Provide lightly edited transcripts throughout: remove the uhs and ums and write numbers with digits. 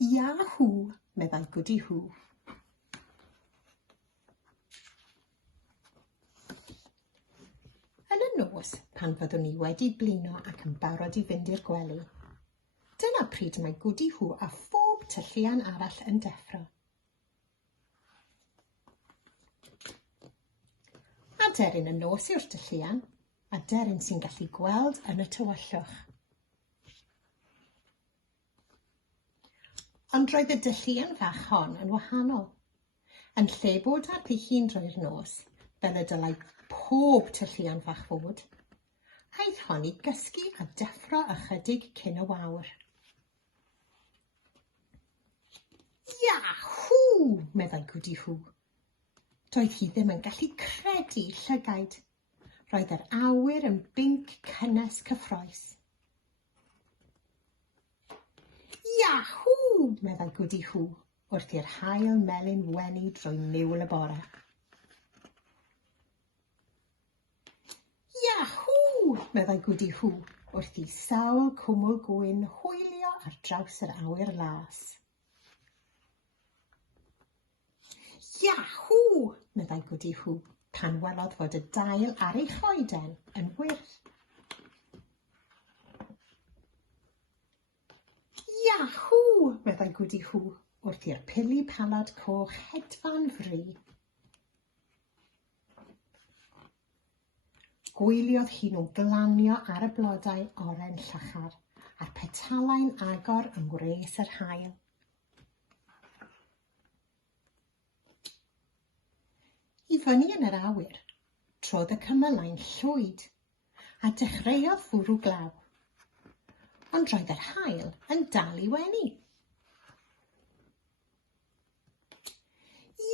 Yahoo, meddai Goody Hoo. Yn y nos, pan fyddwn ni wedi blino ac yn barod i fynd i'r gwely, dyna pryd mae Goody Hoo a phob tylluan arall yn deffro. Aderyn y nos yw'r tylluan, aderyn sy'n gallu gweld yn y tywyllwch. Ond roedd y dylluan fach hon yn wahanol. Yn lle bod ar ddihu'n drwy'r nos, fel y dylai pob tylluan fach fod, aeth hon i gysgu a deffro ychydig cyn y wawr. Yahoo! Meddai Goody Hoo. Doedd hi ddim yn gallu credu llygaid. Roedd yr awyr yn binc cynnes cyffroes. Yahoo! Meddai Goody Hoo wrth i'r haul melyn wenu drwy niwl y bore. Yahoo! Meddai Goody Hoo wrth i sawl cwmwl gwyn hwylio ar draws yr awyr las. Yahoo! Meddai Goody Hoo pan welodd fod y dail ar ei choeden yn wyrth. Yahoo! Meddai Goody Hoo wrth i'r pili palad coch hedfan fri. Gwyliodd hi nhw'n glanio ar y blodau oren llachar a'r petalau'n agor yng ngwres yr haul. I fyny yn yr awyr, trodd y cymylau'n llwyd a dechreuodd fwrw glaw. Ond roedd yr haul yn dal i wenu.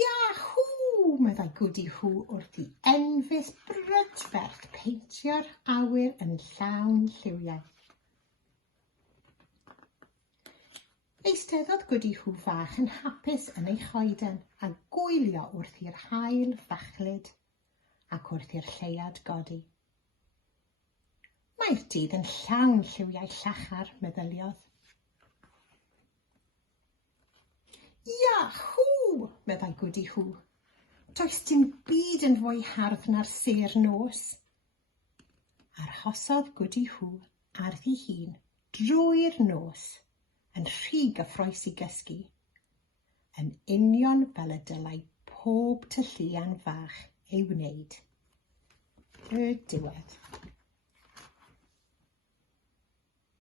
Yahoo! Meddai Goody Hoo wrth i enfys brydferth peintio'r awyr yn llawn lliwiau. Eisteddodd Goody Hoo fach yn hapus yn ei choeden a gwylio wrth i'r haul fachlyd ac wrth i'r lleiad godi. Mae'r dydd yn llawn lliwiau llachar, meddyliodd. Yahoo! Meddai Goody Hoo. Does dim byd yn fwy hardd na'r sêr nos. Arhosodd Goody Hoo ar ddi hun drwy'r nos, yn rhy gyffrous i gysgu, yn union fel y dylai pob tylluan fach ei wneud. Y diwedd.